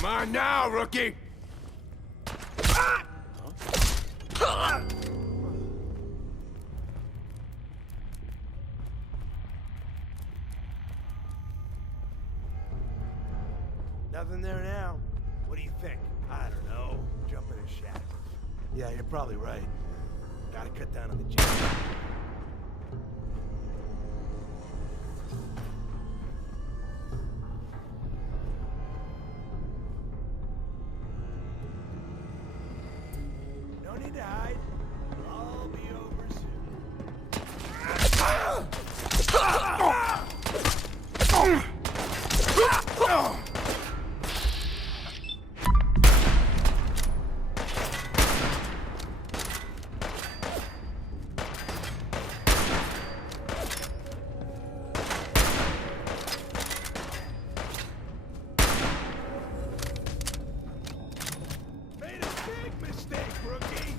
Come on now, rookie! Nothing there now. What do you think? I don't know. Jump in his shadows. Yeah, you're probably right. Gotta cut down on the jam. No need to hide. It'll all be over soon. Made a big mistake, rookie.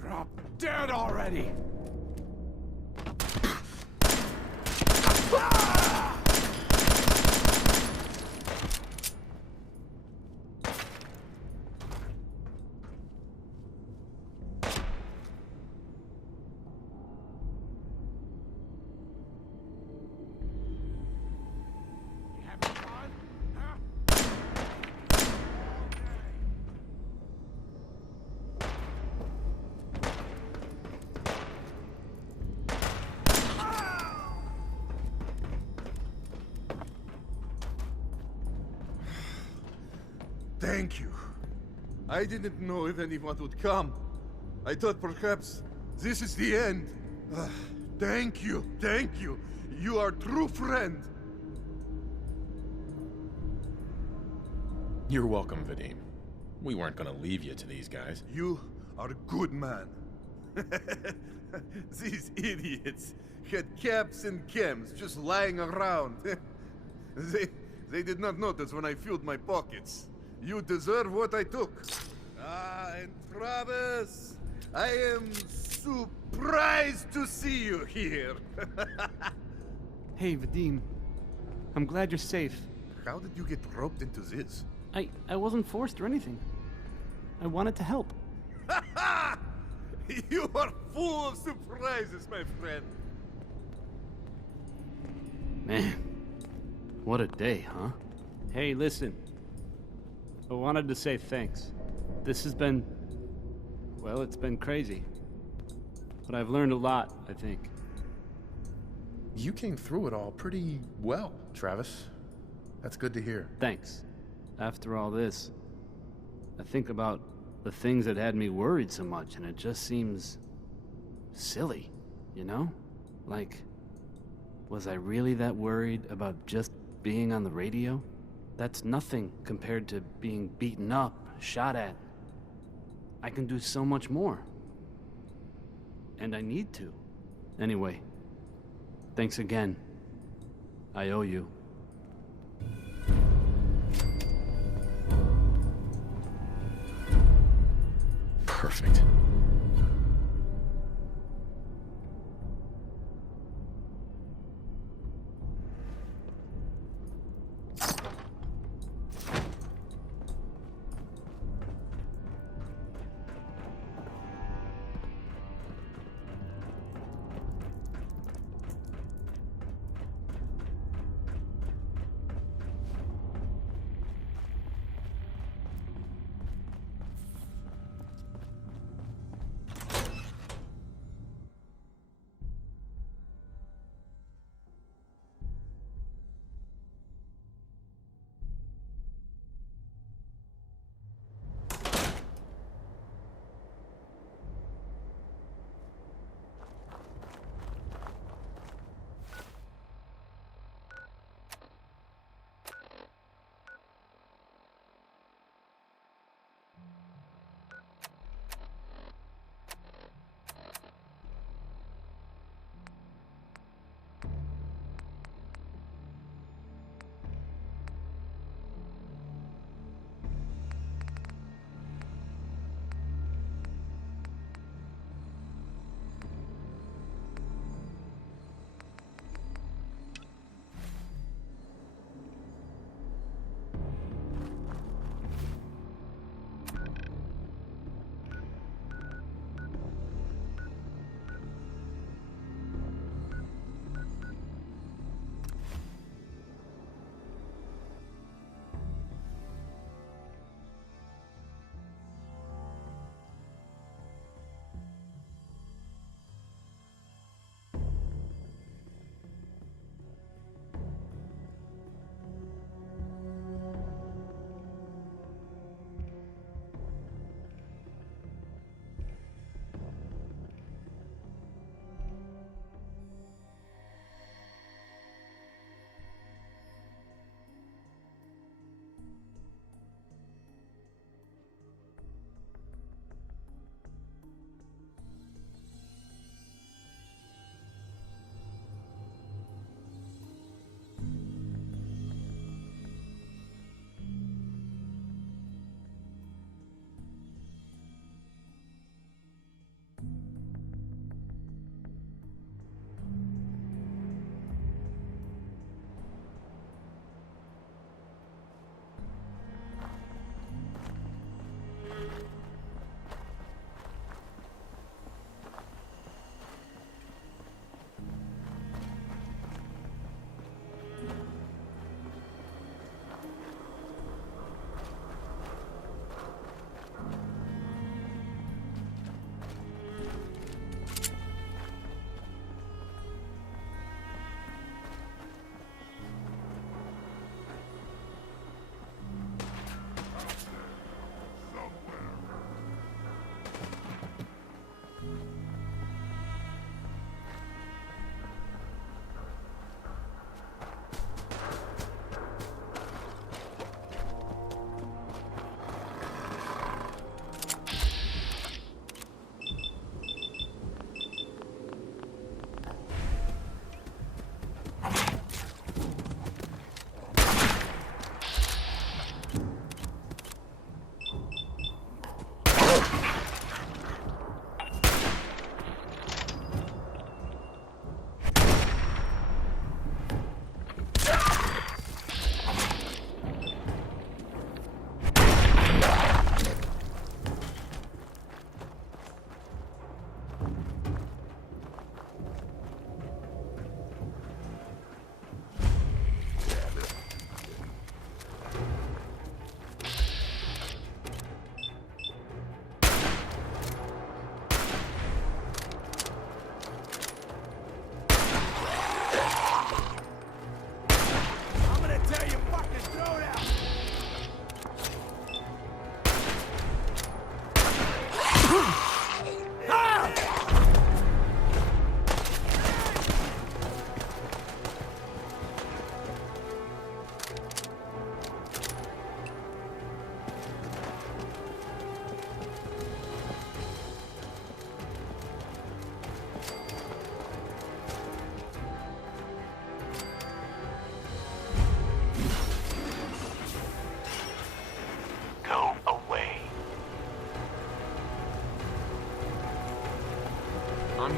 Drop dead already! You having fun? Huh? Thank you. I didn't know if anyone would come. I thought perhaps this is the end. Thank you, thank you. You are a true friend. You're welcome, Vadim. We weren't gonna leave you to these guys. You are a good man. These idiots had caps and chems just lying around. They did not notice when I filled my pockets. You deserve what I took. Ah, and Travis, I am surprised to see you here. Hey, Vadim. I'm glad you're safe. How did you get roped into this? I wasn't forced or anything. I wanted to help. You are full of surprises, my friend. Man, what a day, huh? Hey, listen. I wanted to say thanks. This has been... well, it's been crazy. But I've learned a lot, I think. You came through it all pretty well, Travis. That's good to hear. Thanks. After all this, I think about the things that had me worried so much, and it just seems... silly, you know? Like, was I really that worried about just being on the radio? That's nothing compared to being beaten up, shot at. I can do so much more. And I need to. Anyway, thanks again. I owe you. Perfect.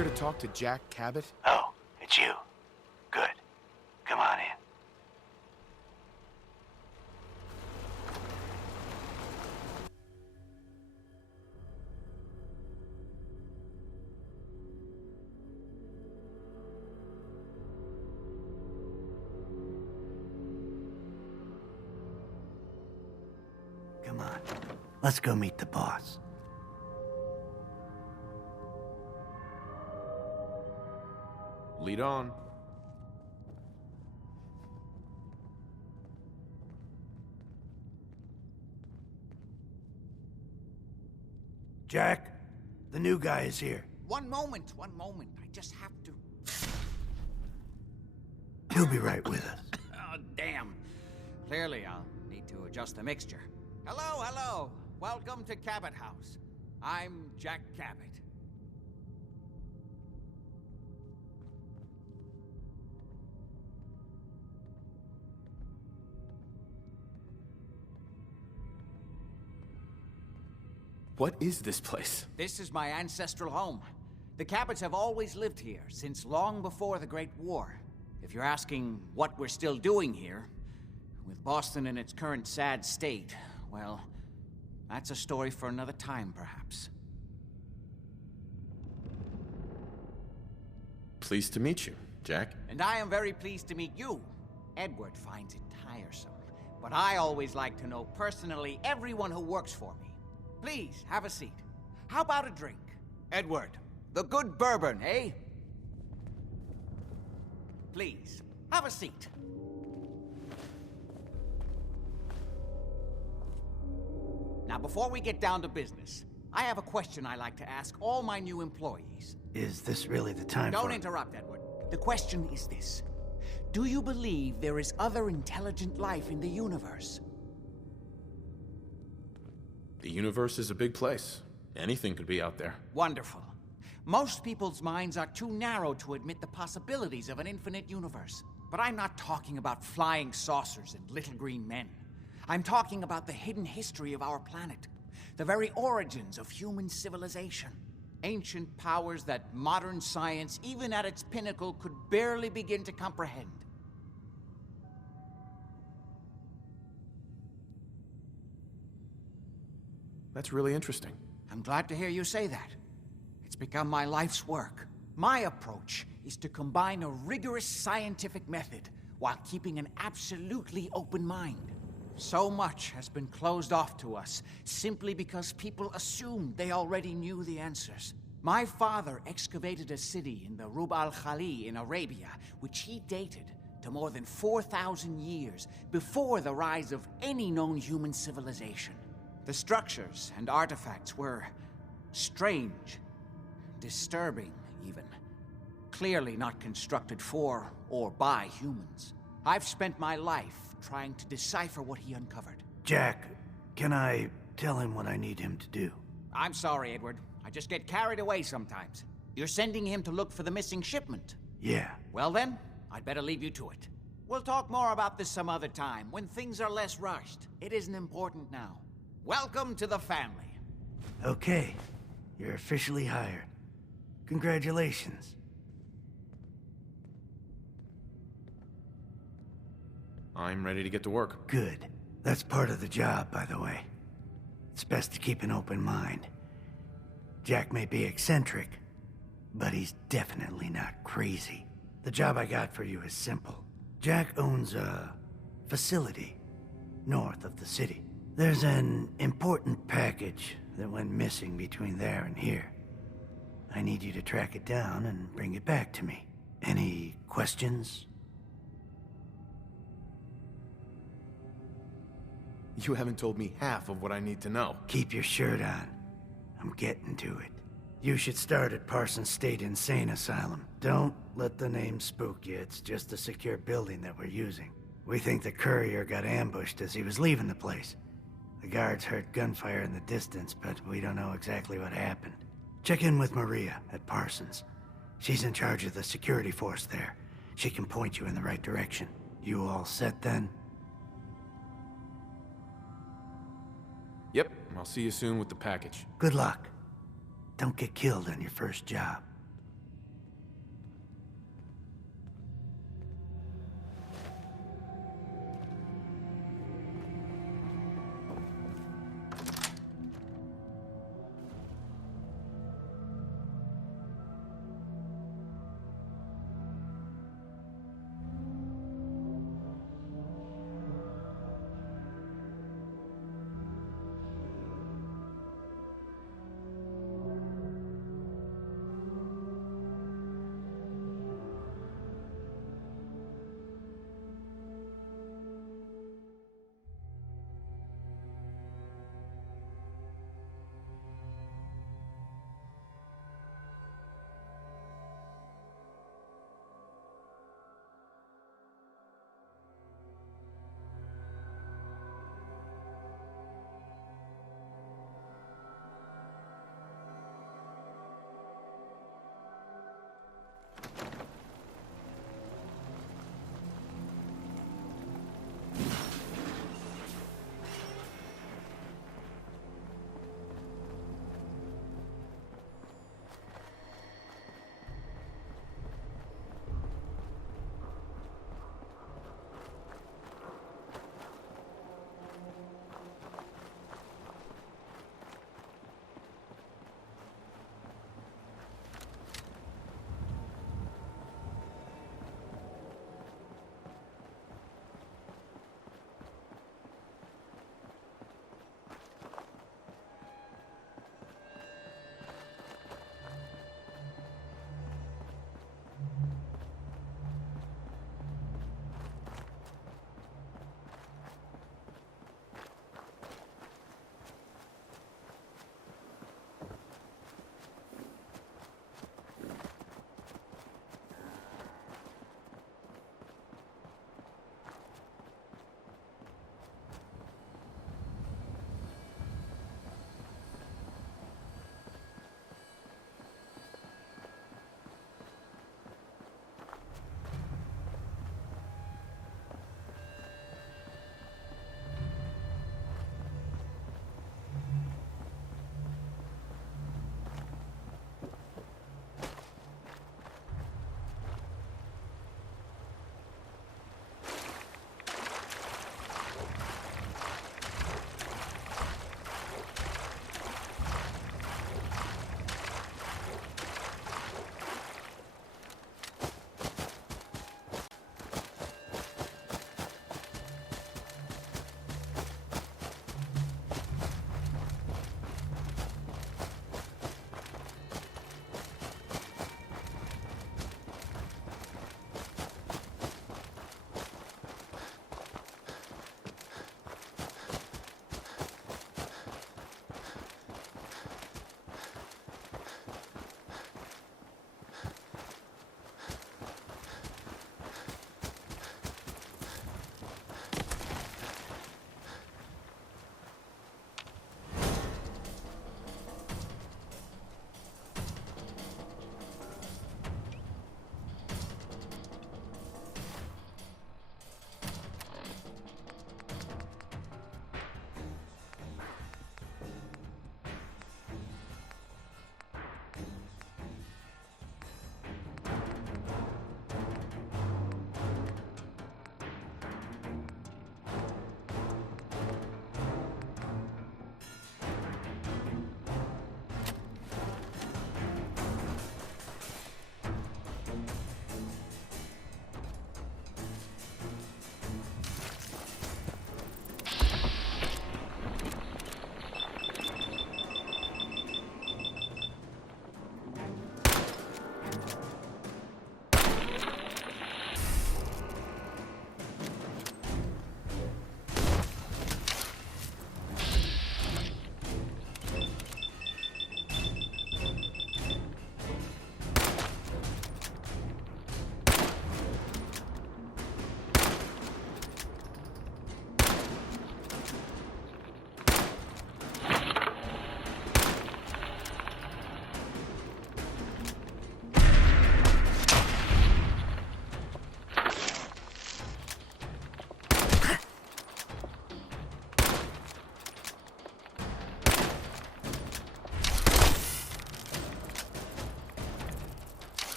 here to talk to Jack Cabot? Oh, it's you. Good. Come on in. Come on. Let's go meet the boss. Lead on. Jack, the new guy is here. One moment. I just have to... He'll be right with us. Oh, damn. Clearly, I'll need to adjust the mixture. Hello. Welcome to Cabot House. I'm Jack Cabot. What is this place? This is my ancestral home. The Cabots have always lived here, since long before the Great War. If you're asking what we're still doing here, with Boston in its current sad state, well, that's a story for another time, perhaps. Pleased to meet you, Jack. And I am very pleased to meet you. Edward finds it tiresome, but I always like to know personally everyone who works for me. Please, have a seat. How about a drink? Edward, the good bourbon, eh? Please, have a seat. Now, before we get down to business, I have a question I like to ask all my new employees. Is this really the time Don't for... interrupt, Edward. The question is this. Do you believe there is other intelligent life in the universe? The universe is a big place. Anything could be out there. Wonderful. Most people's minds are too narrow to admit the possibilities of an infinite universe. But I'm not talking about flying saucers and little green men. I'm talking about the hidden history of our planet. The very origins of human civilization. Ancient powers that modern science, even at its pinnacle, could barely begin to comprehend. That's really interesting. I'm glad to hear you say that. It's become my life's work. My approach is to combine a rigorous scientific method while keeping an absolutely open mind. So much has been closed off to us simply because people assumed they already knew the answers. My father excavated a city in the Rub al-Khali in Arabia, which he dated to more than 4,000 years before the rise of any known human civilization. The structures and artifacts were strange, disturbing even. Clearly not constructed for or by humans. I've spent my life trying to decipher what he uncovered. Jack, can I tell him what I need him to do? I'm sorry, Edward. I just get carried away sometimes. You're sending him to look for the missing shipment? Yeah. Well then, I'd better leave you to it. We'll talk more about this some other time, when things are less rushed. It isn't important now. Welcome to the family. Okay. You're officially hired. Congratulations. I'm ready to get to work. Good. That's part of the job, by the way. It's best to keep an open mind. Jack may be eccentric, but he's definitely not crazy. The job I got for you is simple. Jack owns a facility north of the city. There's an important package that went missing between there and here. I need you to track it down and bring it back to me. Any questions? You haven't told me half of what I need to know. Keep your shirt on. I'm getting to it. You should start at Parsons State Insane Asylum. Don't let the name spook you. It's just a secure building that we're using. We think the courier got ambushed as he was leaving the place. The guards heard gunfire in the distance, but we don't know exactly what happened. Check in with Maria at Parsons. She's in charge of the security force there. She can point you in the right direction. You all set then? Yep, I'll see you soon with the package. Good luck. Don't get killed on your first job.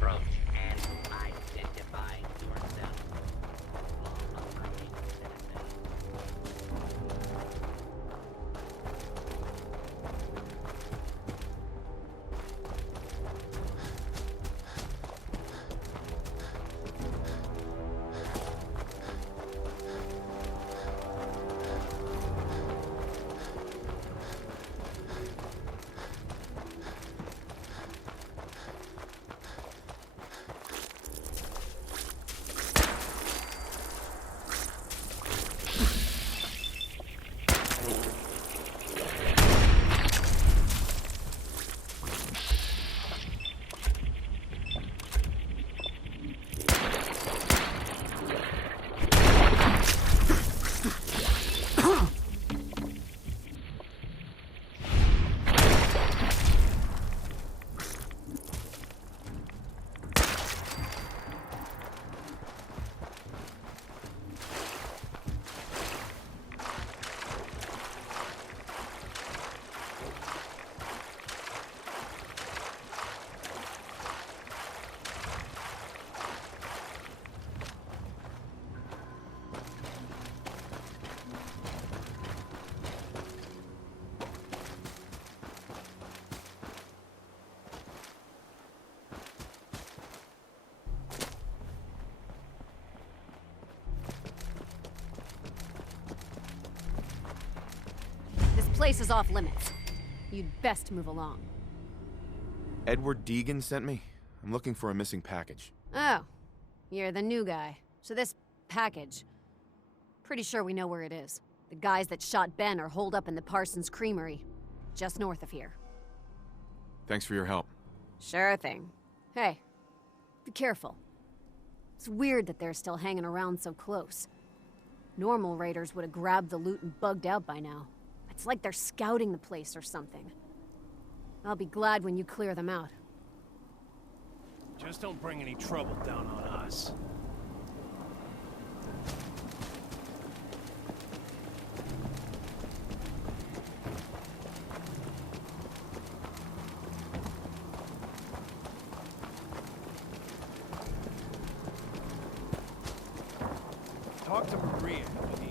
approach and identify yourself. While approaching citizen. This place is off limits. You'd best move along. Edward Deegan sent me. I'm looking for a missing package. Oh, you're the new guy. So this package, pretty sure we know where it is. The guys that shot Ben are holed up in the Parsons Creamery, just north of here. Thanks for your help. Sure thing. Hey, be careful. It's weird that they're still hanging around so close. Normal raiders would have grabbed the loot and bugged out by now. It's like they're scouting the place or something. I'll be glad when you clear them out. Just don't bring any trouble down on us. Talk to Maria if you need.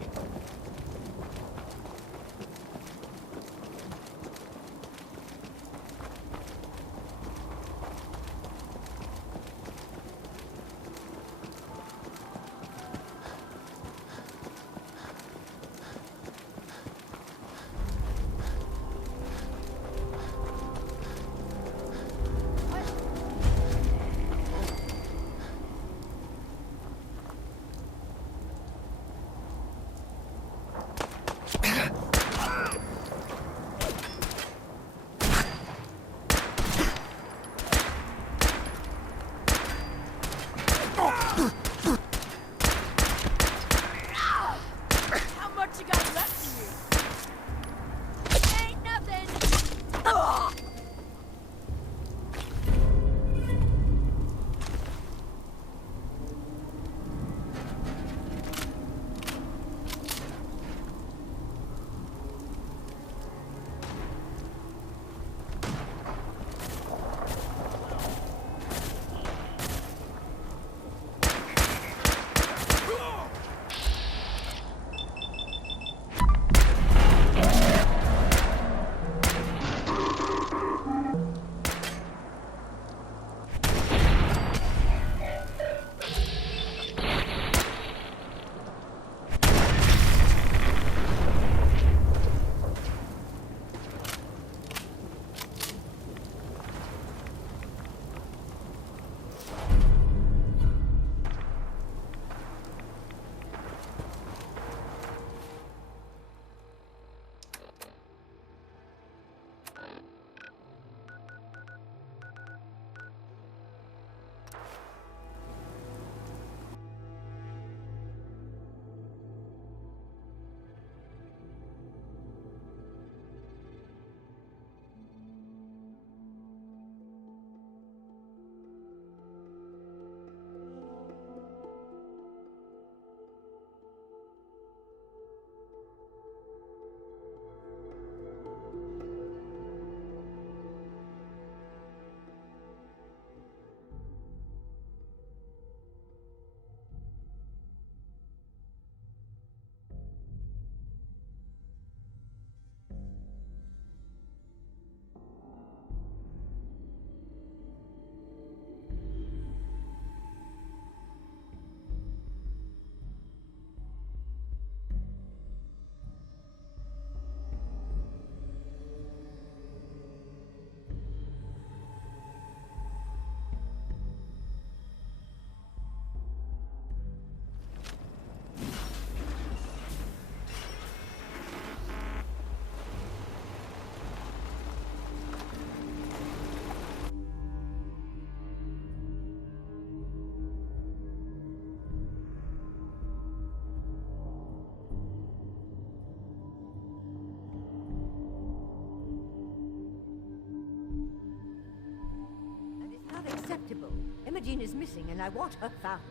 Unacceptable. Imogene is missing and I want her found.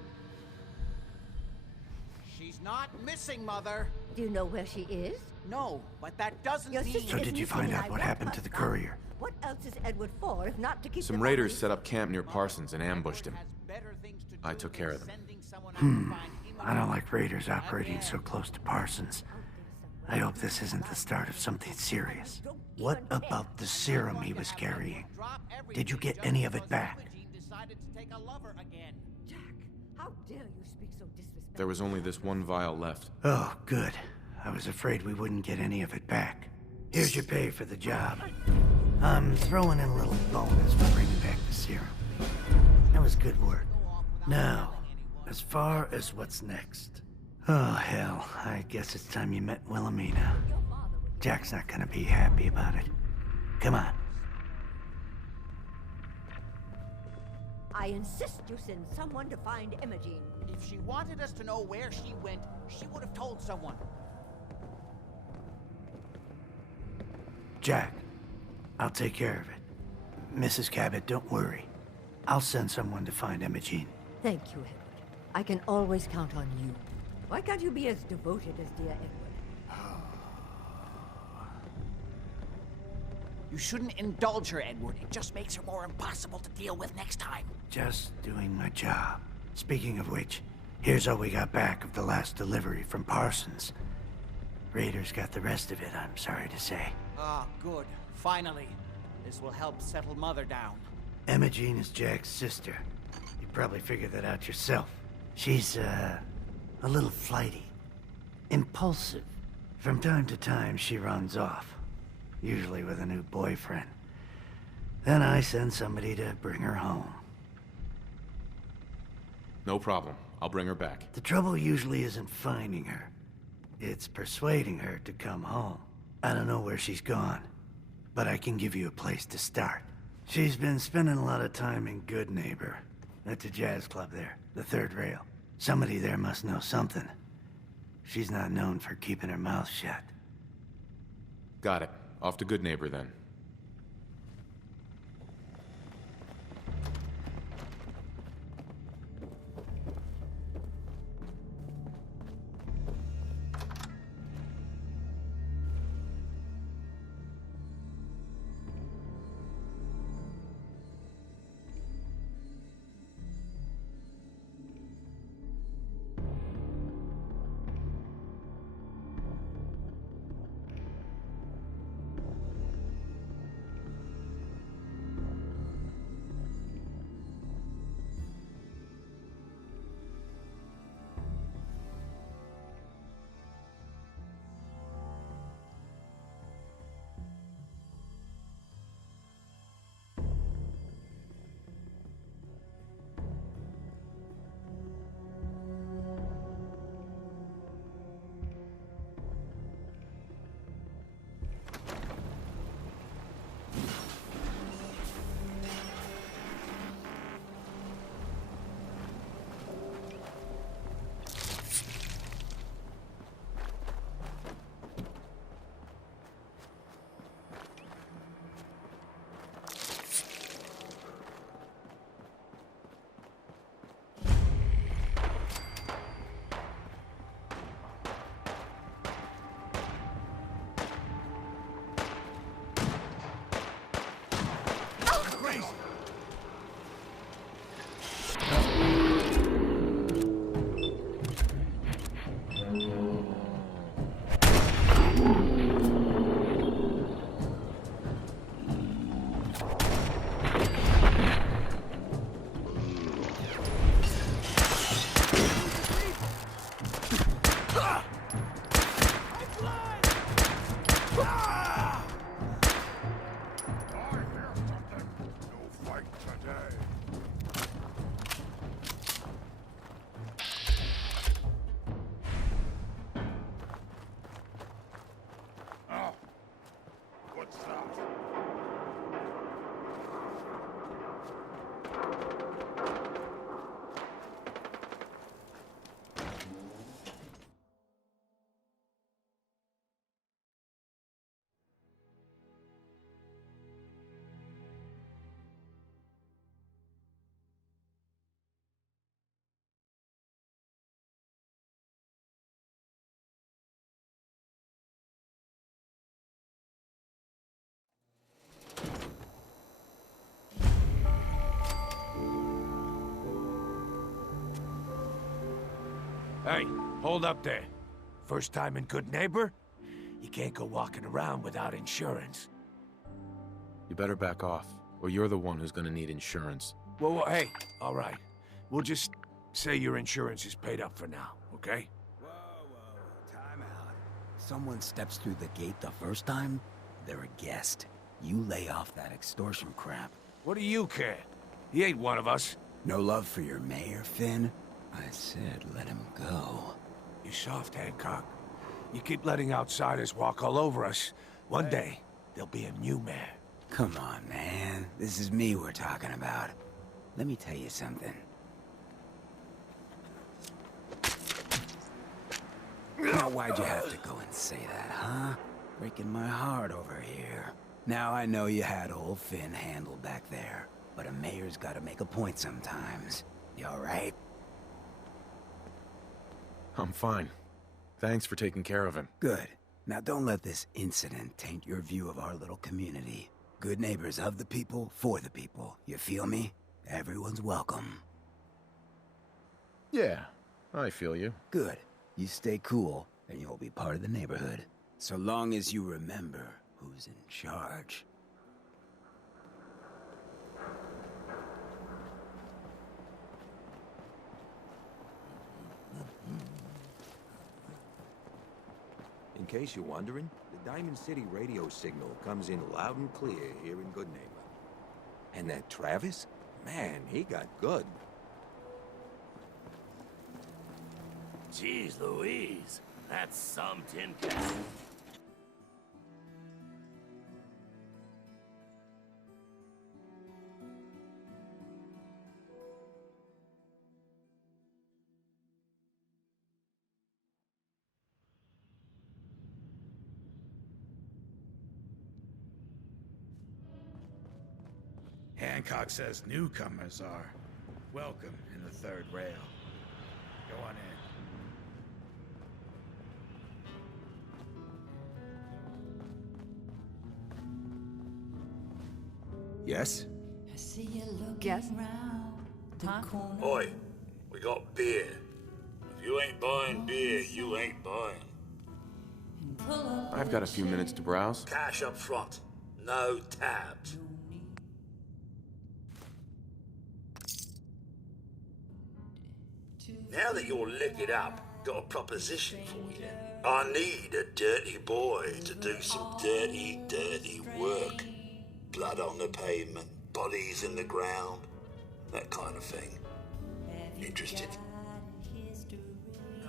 She's not missing, Mother. Do you know where she is? No, but that doesn't Your mean... sister So is did you missing find and out I what want happened her to the found. courier? What else is Edward for if not to keep Some the raiders memories set up camp near Parsons and ambushed him. I took care of them. I don't like raiders operating so close to Parsons. I hope this isn't the start of something serious. What about the serum he was carrying? Did you get any of it back? Jack, how dare you speak so disrespectfully? There was only this one vial left. Oh, good. I was afraid we wouldn't get any of it back. Here's your pay for the job. I'm throwing in a little bonus for bringing back the serum. That was good work. Now, as far as what's next. Oh, hell. I guess it's time you met Wilhelmina. Jack's not gonna be happy about it. Come on. I insist you send someone to find Imogene. If she wanted us to know where she went, she would have told someone. Jack, I'll take care of it. Mrs. Cabot, don't worry. I'll send someone to find Imogene. Thank you, Edward. I can always count on you. Why can't you be as devoted as dear Edward? You shouldn't indulge her, Edward. It just makes her more impossible to deal with next time. Just doing my job. Speaking of which, here's all we got back of the last delivery from Parsons. Raiders got the rest of it, I'm sorry to say. Ah, good. Finally. This will help settle Mother down. Imogene is Jack's sister. You probably figured that out yourself. She's, a little flighty. Impulsive. From time to time, she runs off. Usually with a new boyfriend. Then I send somebody to bring her home. No problem. I'll bring her back. The trouble usually isn't finding her. It's persuading her to come home. I don't know where she's gone, but I can give you a place to start. She's been spending a lot of time in Good Neighbor. That's a jazz club there, the third rail. Somebody there must know something. She's not known for keeping her mouth shut. Got it. Off to Good Neighbor, then. Hey, hold up there. First time in Good Neighbor? You can't go walking around without insurance. You better back off, or you're the one who's gonna need insurance. Well, hey, all right. We'll just say your insurance is paid up for now, okay? Whoa, time out. Someone steps through the gate the first time, they're a guest. You lay off that extortion crap. What do you care? He ain't one of us. No love for your mayor, Finn? I said let him go. You soft, Hancock. You keep letting outsiders walk all over us. One day, there'll be a new mayor. Come on, man. This is me we're talking about. Let me tell you something. Now, why'd you have to go and say that, huh? Breaking my heart over here. Now I know you had old Finn handled back there, but a mayor's gotta make a point sometimes. You alright? I'm fine. Thanks for taking care of him. Good. Now don't let this incident taint your view of our little community. Good neighbors of the people, for the people. You feel me? Everyone's welcome. Yeah, I feel you. Good. You stay cool, and you'll be part of the neighborhood. So long as you remember who's in charge. In case you're wondering, the Diamond City radio signal comes in loud and clear here in Good Neighbor. And that Travis? Man, he got good. Jeez Louise, that's some tin can. Hancock says newcomers are welcome in the third rail. Go on in. Yes? Yes? Huh? Oi, we got beer. If you ain't buying beer, you ain't buying. I've got a few minutes to browse. Cash up front. No tabs. Now that you're liquored up, got a proposition for you. I need a dirty boy to do some dirty, dirty work. Blood on the pavement, bodies in the ground, that kind of thing. Interested?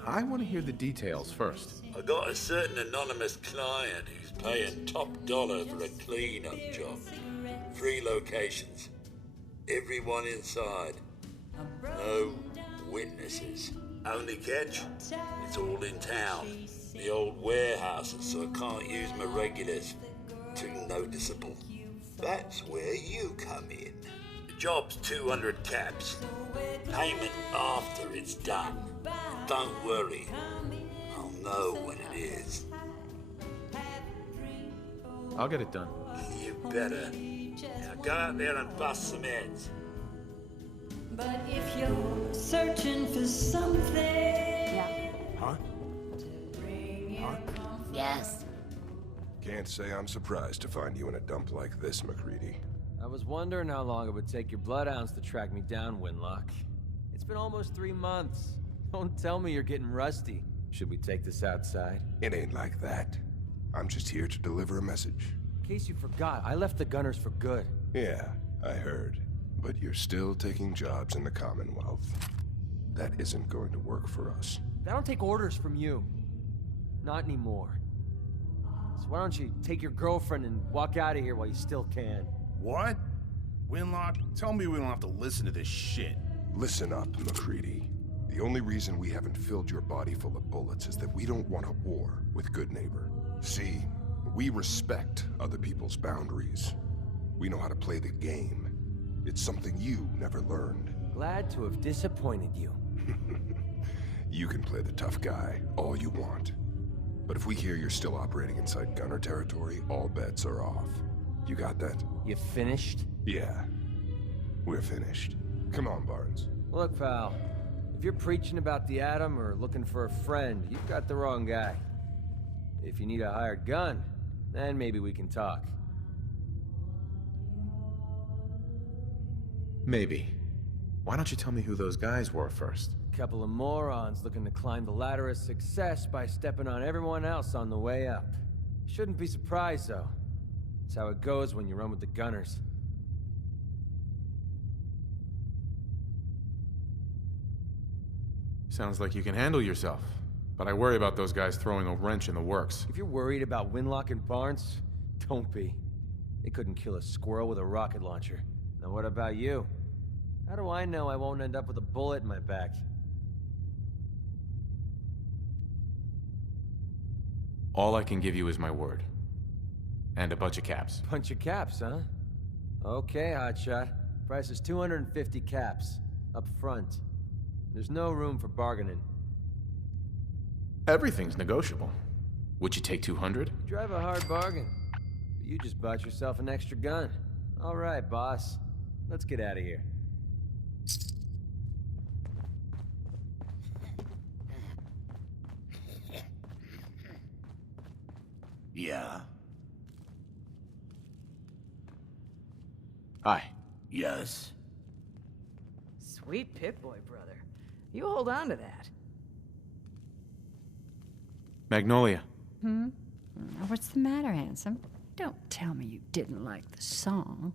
I want to hear the details first. I got a certain anonymous client who's paying top dollar for a clean-up job. 3 locations. Everyone inside. No witnesses. Only catch? It's all in town. The old warehouses, so I can't use my regulars. Too noticeable. That's where you come in. The job's 200 caps. Payment after it's done. Don't worry. I'll know when it is. I'll get it done. You better. Now go out there and bust some heads. But if you're searching for something... Yeah. Huh? Huh? Yes. Can't say I'm surprised to find you in a dump like this, MacReady. I was wondering how long it would take your bloodhounds to track me down, Winlock. It's been almost 3 months. Don't tell me you're getting rusty. Should we take this outside? It ain't like that. I'm just here to deliver a message. In case you forgot, I left the Gunners for good. Yeah, I heard. But you're still taking jobs in the Commonwealth. That isn't going to work for us. I don't take orders from you. Not anymore. So why don't you take your girlfriend and walk out of here while you still can? What? Winlock, tell me we don't have to listen to this shit. Listen up, MacReady. The only reason we haven't filled your body full of bullets is that we don't want a war with Good Neighbor. See, we respect other people's boundaries. We know how to play the game. It's something you never learned. Glad to have disappointed you. You can play the tough guy all you want. But if we hear you're still operating inside Gunner territory, all bets are off. You got that? You finished? Yeah. We're finished. Come on, Barnes. Look, pal. If you're preaching about the atom or looking for a friend, you've got the wrong guy. If you need a hired gun, then maybe we can talk. Maybe. Why don't you tell me who those guys were first? Couple of morons looking to climb the ladder of success by stepping on everyone else on the way up. Shouldn't be surprised, though. It's how it goes when you run with the gunners. Sounds like you can handle yourself, but I worry about those guys throwing a wrench in the works. If you're worried about Winlock and Barnes, don't be. They couldn't kill a squirrel with a rocket launcher. Now what about you? How do I know I won't end up with a bullet in my back? All I can give you is my word. And a bunch of caps. Bunch of caps, huh? Okay, hotshot. Price is 250 caps. Up front. There's no room for bargaining. Everything's negotiable. Would you take 200? You drive a hard bargain. But you just bought yourself an extra gun. All right, boss. Let's get out of here. Yeah. Hi. Yes. Sweet Pip-Boy, brother. You hold on to that. Magnolia. What's the matter, handsome? Don't tell me you didn't like the song.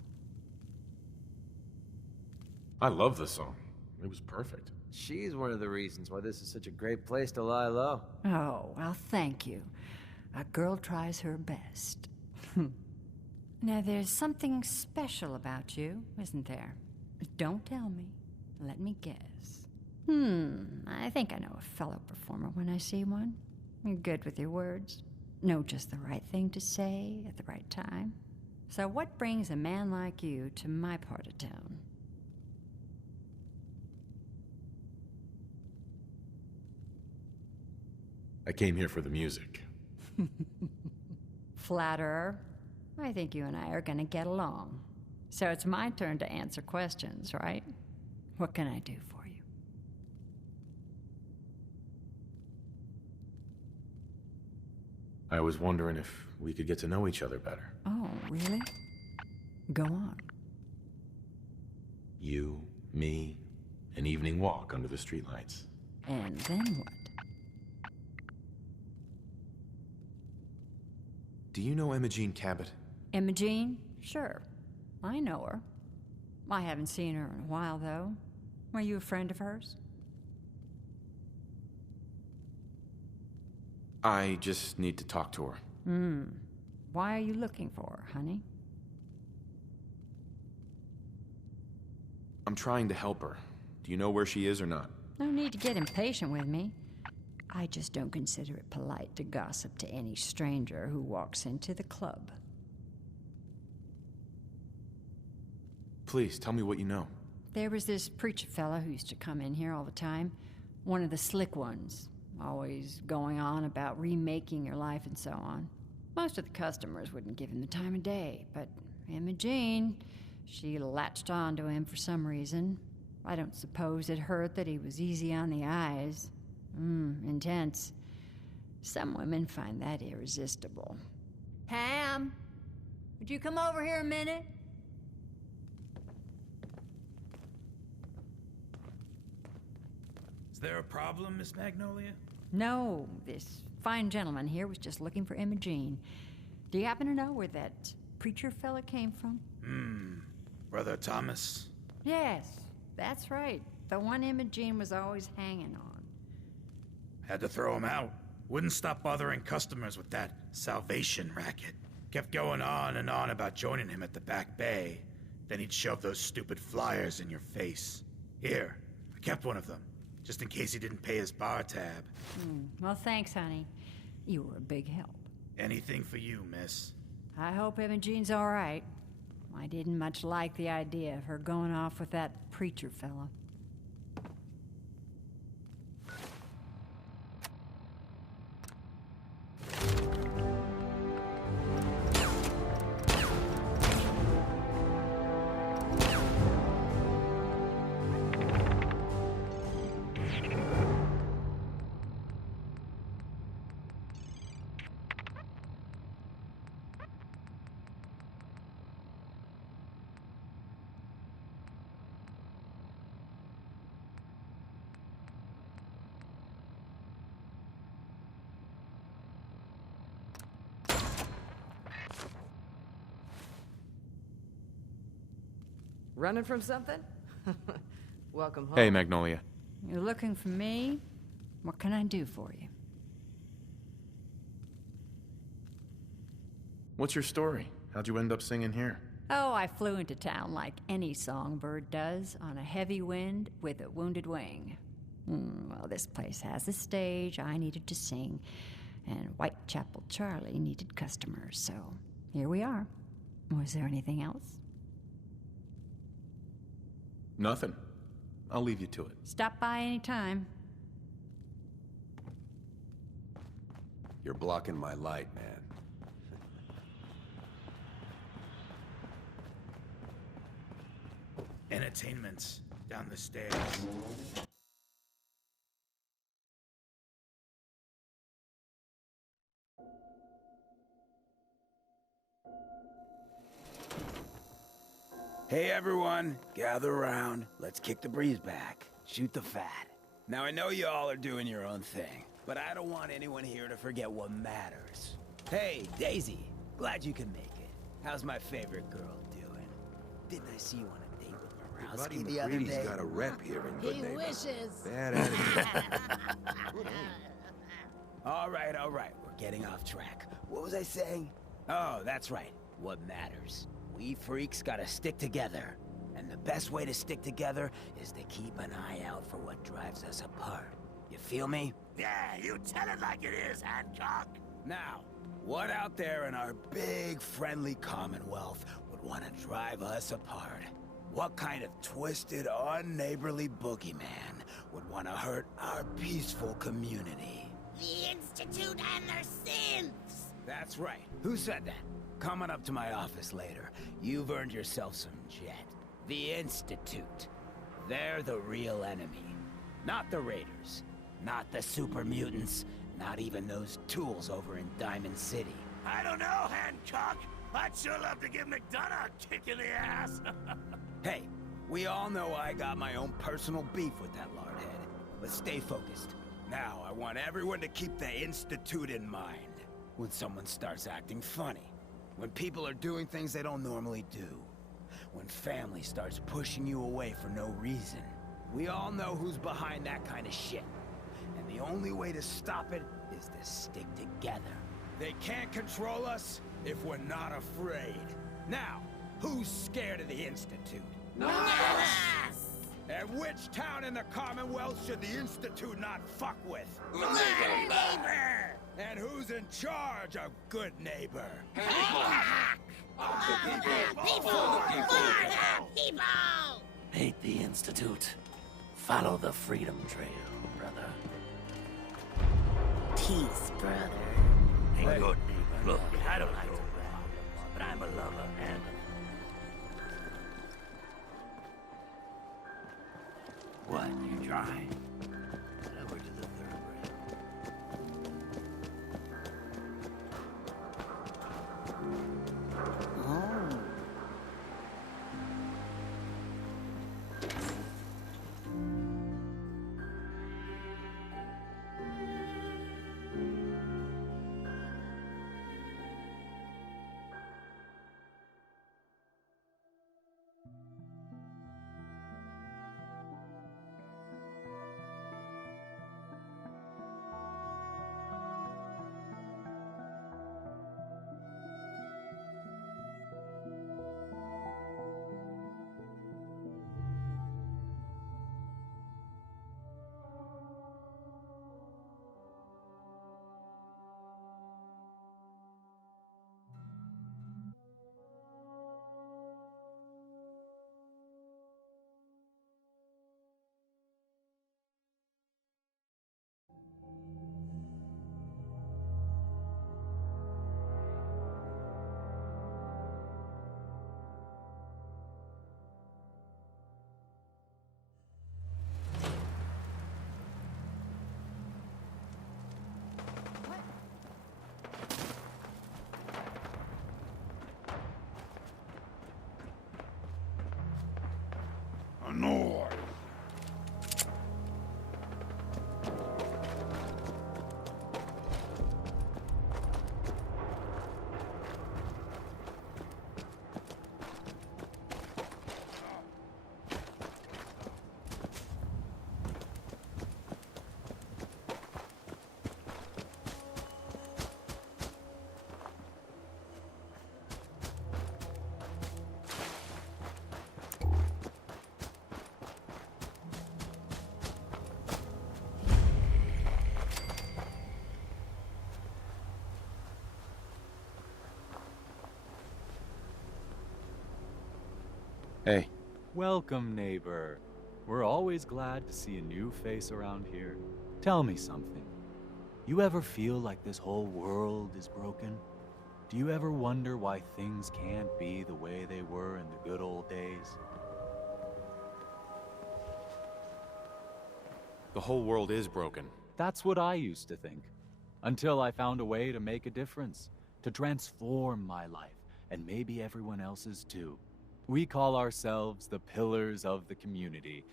I love the song. It was perfect. She's one of the reasons why this is such a great place to lie low. Oh, well, thank you. A girl tries her best. Now, there's something special about you, isn't there? Don't tell me. Let me guess. I think I know a fellow performer when I see one. You're good with your words. Know just the right thing to say at the right time. So what brings a man like you to my part of town? I came here for the music. Flatterer. I think you and I are gonna get along. So it's my turn to answer questions, right? What can I do for you? I was wondering if we could get to know each other better. Oh, really? Go on. You, me, an evening walk under the streetlights. And then what? Do you know Imogene Cabot? Imogene? Sure. I know her. I haven't seen her in a while, though. Were you a friend of hers? I just need to talk to her. Why are you looking for her, honey? I'm trying to help her. Do you know where she is or not? No need to get impatient with me. I just don't consider it polite to gossip to any stranger who walks into the club. Please, tell me what you know. There was this preacher fella who used to come in here all the time. One of the slick ones. Always going on about remaking your life and so on. Most of the customers wouldn't give him the time of day, but Imogene, she latched on to him for some reason. I don't suppose it hurt that he was easy on the eyes. Intense. Some women find that irresistible. Ham, would you come over here a minute? Is there a problem, Miss Magnolia? No, this fine gentleman here was just looking for Imogene. Do you happen to know where that preacher fella came from? Brother Thomas? Yes, that's right. The one Imogene was always hanging on. Had to throw him out. Wouldn't stop bothering customers with that salvation racket. Kept going on and on about joining him at the back bay. Then he'd shove those stupid flyers in your face. Here, I kept one of them, just in case he didn't pay his bar tab. Well, thanks, honey. You were a big help. Anything for you, miss. I hope Imogene's all right. I didn't much like the idea of her going off with that preacher fella. Running from something? Welcome home. Hey, Magnolia. You're looking for me? What can I do for you? What's your story? How'd you end up singing here? Oh, I flew into town like any songbird does, on a heavy wind with a wounded wing. Well, this place has a stage, I needed to sing, and Whitechapel Charlie needed customers, so here we are. Was there anything else? Nothing. I'll leave you to it. Stop by any time. You're blocking my light, man. Entertainment's down the stairs. Hey everyone, gather around. Let's kick the breeze back. Shoot the fat. Now I know you all are doing your own thing, but I don't want anyone here to forget what matters. Hey, Daisy, glad you can make it. How's my favorite girl doing? Didn't I see you on a date with Buddy Borowski the other McCready's day? got a rep here in Good He Neighbor. wishes. Bad attitude. All right, we're getting off track. What was I saying? Oh, that's right. What matters. We freaks gotta stick together. And the best way to stick together is to keep an eye out for what drives us apart. You feel me? Yeah, you tell it like it is, Hancock. Now, what out there in our big, friendly Commonwealth would want to drive us apart? What kind of twisted, unneighborly boogeyman would want to hurt our peaceful community? The Institute and their synths! That's right. Who said that? Coming up to my office later. You've earned yourself some jet. The Institute. They're the real enemy. Not the Raiders. Not the super mutants. Not even those tools over in Diamond City. I don't know, Hancock. I'd sure love to give McDonough a kick in the ass. Hey, we all know I got my own personal beef with that lardhead. But stay focused. Now, I want everyone to keep the Institute in mind. When someone starts acting funny. When people are doing things they don't normally do. When family starts pushing you away for no reason. We all know who's behind that kind of shit. And the only way to stop it is to stick together. They can't control us if we're not afraid. Now, who's scared of the Institute? Us! And which town in the Commonwealth should the Institute not fuck with? Neighbor! And who's in charge of Good Neighbor? People! Hate the Institute. Follow the Freedom Trail, brother. Peace, brother. Hey, good neighbor. Look, I don't like to brag, but I'm a lover and what, you trying? Over to the third rail. Oh. Hey. Welcome, neighbor. We're always glad to see a new face around here. Tell me something. You ever feel like this whole world is broken? Do you ever wonder why things can't be the way they were in the good old days? The whole world is broken. That's what I used to think. Until I found a way to make a difference. To transform my life, and maybe everyone else's too. We call ourselves the Pillars of the Community.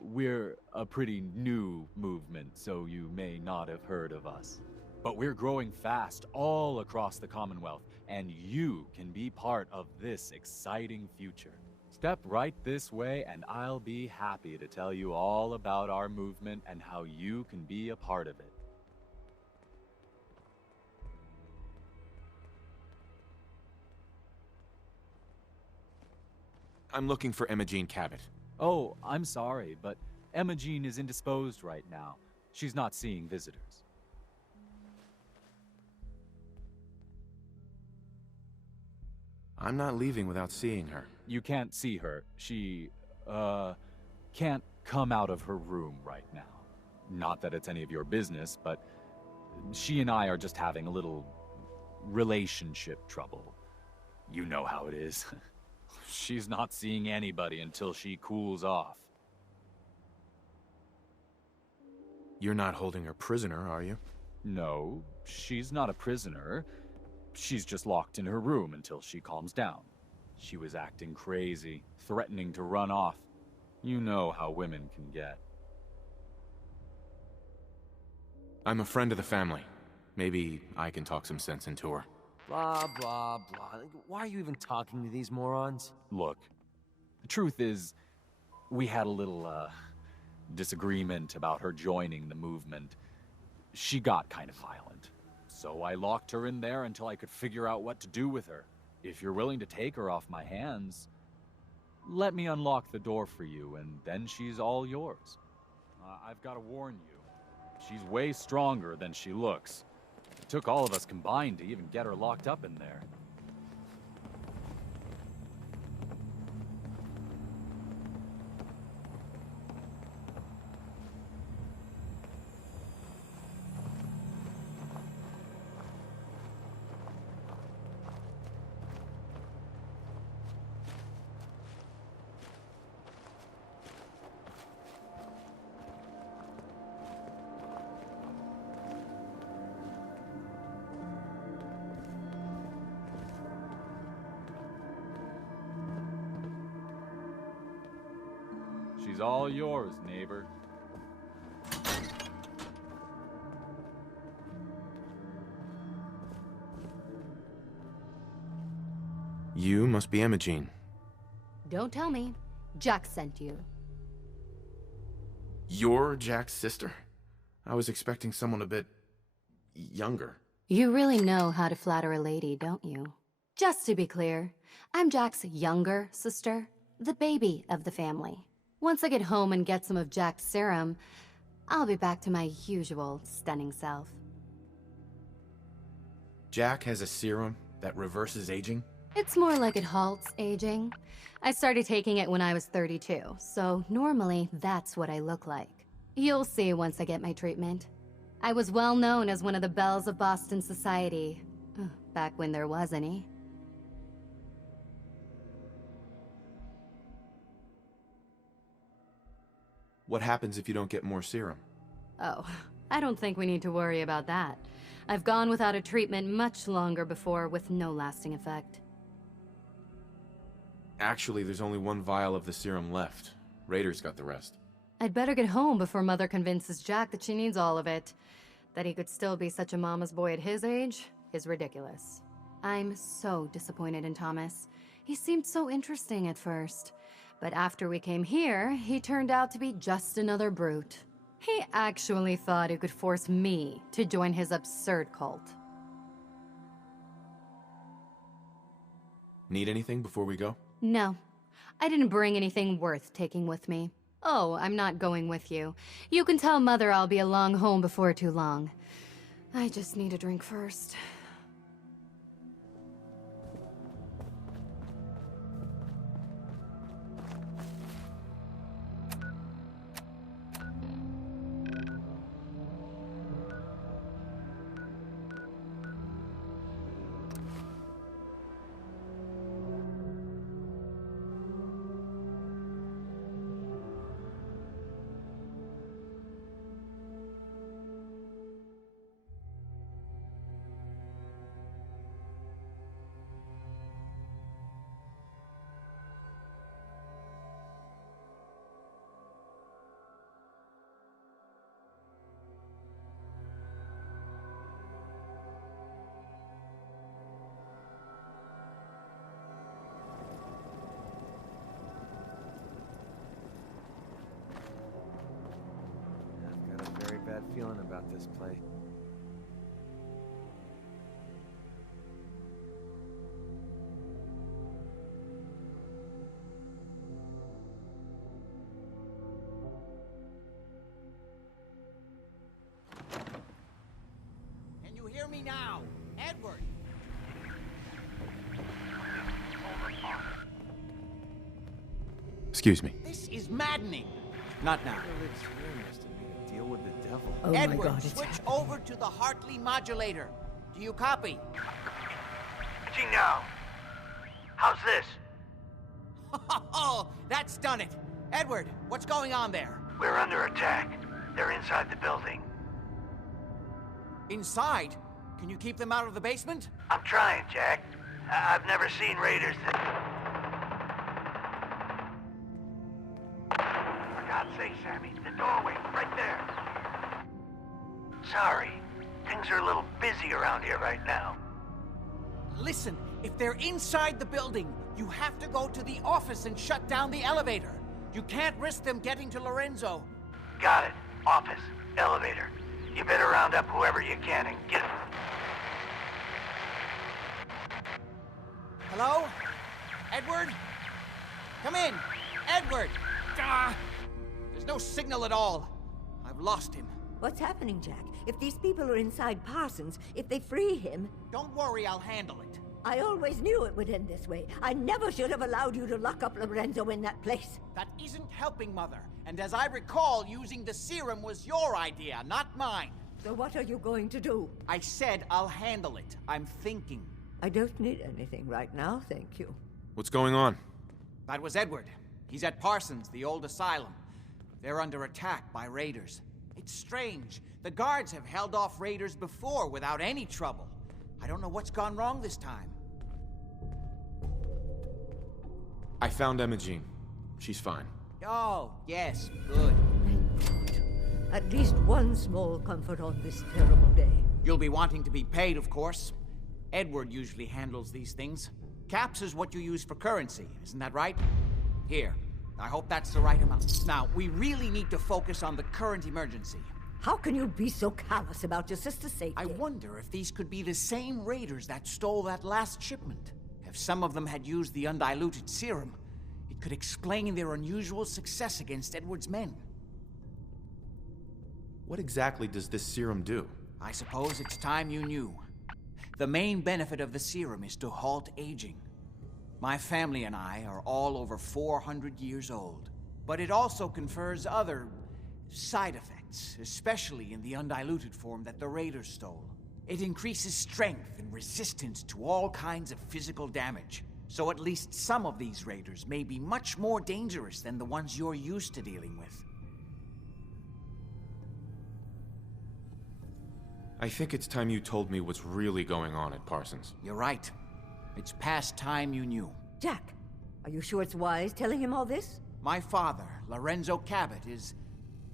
We're a pretty new movement, so you may not have heard of us. But we're growing fast all across the Commonwealth, and you can be part of this exciting future. Step right this way, and I'll be happy to tell you all about our movement and how you can be a part of it. I'm looking for Imogene Cabot. Oh, I'm sorry, but Imogene is indisposed right now. She's not seeing visitors. I'm not leaving without seeing her. You can't see her. She, can't come out of her room right now. Not that it's any of your business, but she and I are just having a little relationship trouble. You know how it is. She's not seeing anybody until she cools off. You're not holding her prisoner, are you? No, she's not a prisoner. She's just locked in her room until she calms down. She was acting crazy, threatening to run off. You know how women can get. I'm a friend of the family. Maybe I can talk some sense into her. Blah, blah, blah. Why are you even talking to these morons? Look, the truth is, we had a little, disagreement about her joining the movement. She got kind of violent. So I locked her in there until I could figure out what to do with her. If you're willing to take her off my hands, let me unlock the door for you, and then she's all yours. I've got to warn you, she's way stronger than she looks. It took all of us combined to even get her locked up in there. She's all yours, neighbor. You must be Imogene. Don't tell me. Jack sent you. You're Jack's sister? I was expecting someone a bit younger. You really know how to flatter a lady, don't you? Just to be clear, I'm Jack's younger sister, the baby of the family. Once I get home and get some of Jack's serum, I'll be back to my usual stunning self. Jack has a serum that reverses aging? It's more like it halts aging. I started taking it when I was 32, so normally that's what I look like. You'll see once I get my treatment. I was well known as one of the belles of Boston society, back when there was any. What happens if you don't get more serum? Oh, I don't think we need to worry about that. I've gone without a treatment much longer before with no lasting effect. Actually, there's only one vial of the serum left. Raiders got the rest. I'd better get home before Mother convinces Jack that she needs all of it. That he could still be such a mama's boy at his age is ridiculous. I'm so disappointed in Thomas. He seemed so interesting at first. But after we came here, he turned out to be just another brute. He actually thought he could force me to join his absurd cult. Need anything before we go? No. I didn't bring anything worth taking with me. Oh, I'm not going with you. You can tell Mother I'll be along home before too long. I just need a drink first. bad feeling about this place. Can you hear me now? Edward! Excuse me. This is maddening. Not now. Deal with the devil. Oh my Edward, God, it's switch happening. over to the Hartley modulator. Do you copy? now. How's this? Oh, that's done it. Edward, what's going on there? We're under attack. They're inside the building. Inside? Can you keep them out of the basement? I'm trying, Jack. I've never seen raiders that... For God's sake, Sammy, the doorway, right there. Sorry. Things are a little busy around here right now. Listen, if they're inside the building, you have to go to the office and shut down the elevator. You can't risk them getting to Lorenzo. Got it. Office. Elevator. You better round up whoever you can and get... Hello? Edward? Come in. Edward! Ah, there's no signal at all. I've lost him. What's happening, Jack? If these people are inside Parsons, if they free him... Don't worry, I'll handle it. I always knew it would end this way. I never should have allowed you to lock up Lorenzo in that place. That isn't helping, Mother. And as I recall, using the serum was your idea, not mine. So what are you going to do? I said I'll handle it. I'm thinking. I don't need anything right now, thank you. What's going on? That was Edward. He's at Parsons, the old asylum. They're under attack by raiders. It's strange. The guards have held off raiders before without any trouble. I don't know what's gone wrong this time. I found Imogene. She's fine. Oh, yes, good. At least one small comfort on this terrible day. You'll be wanting to be paid, of course. Edward usually handles these things. Caps is what you use for currency, isn't that right? Here, I hope that's the right amount. Now, we really need to focus on the current emergency. How can you be so callous about your sister's safety? I wonder if these could be the same raiders that stole that last shipment. If some of them had used the undiluted serum, it could explain their unusual success against Edward's men. What exactly does this serum do? I suppose it's time you knew. The main benefit of the serum is to halt aging. My family and I are all over 400 years old. But it also confers other side effects, especially in the undiluted form that the raiders stole. It increases strength and resistance to all kinds of physical damage. So at least some of these raiders may be much more dangerous than the ones you're used to dealing with. I think it's time you told me what's really going on at Parsons. You're right. It's past time you knew. Jack, are you sure it's wise telling him all this? My father, Lorenzo Cabot, is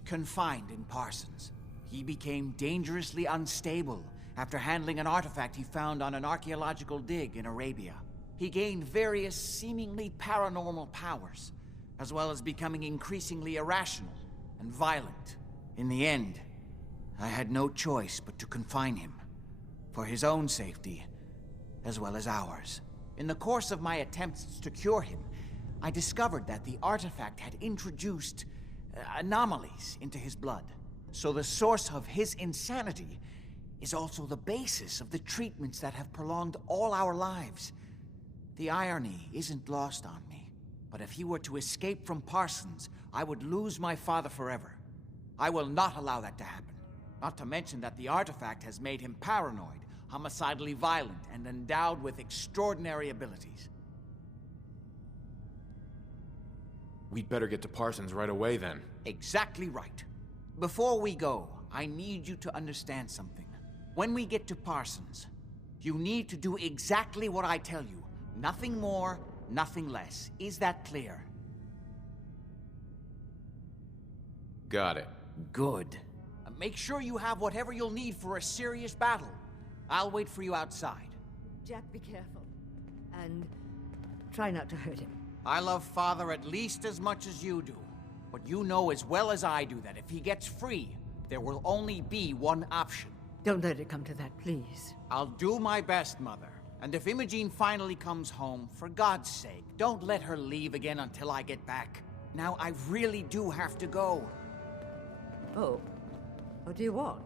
confined in Parsons. He became dangerously unstable after handling an artifact he found on an archaeological dig in Arabia. He gained various seemingly paranormal powers, as well as becoming increasingly irrational and violent. In the end, I had no choice but to confine him, for his own safety, as well as ours. In the course of my attempts to cure him, I discovered that the artifact had introduced anomalies into his blood. So the source of his insanity is also the basis of the treatments that have prolonged all our lives. The irony isn't lost on me, but if he were to escape from Parsons, I would lose my father forever. I will not allow that to happen. Not to mention that the artifact has made him paranoid, homicidally violent, and endowed with extraordinary abilities. We'd better get to Parsons right away then. Exactly right. Before we go, I need you to understand something. When we get to Parsons, you need to do exactly what I tell you. Nothing more, nothing less. Is that clear? Got it. Good. Make sure you have whatever you'll need for a serious battle. I'll wait for you outside. Jack, be careful. And try not to hurt him. I love Father at least as much as you do. But you know as well as I do that if he gets free, there will only be one option. Don't let it come to that, please. I'll do my best, Mother. And if Imogene finally comes home, for God's sake, don't let her leave again until I get back. Now, I really do have to go. Oh. What do you want?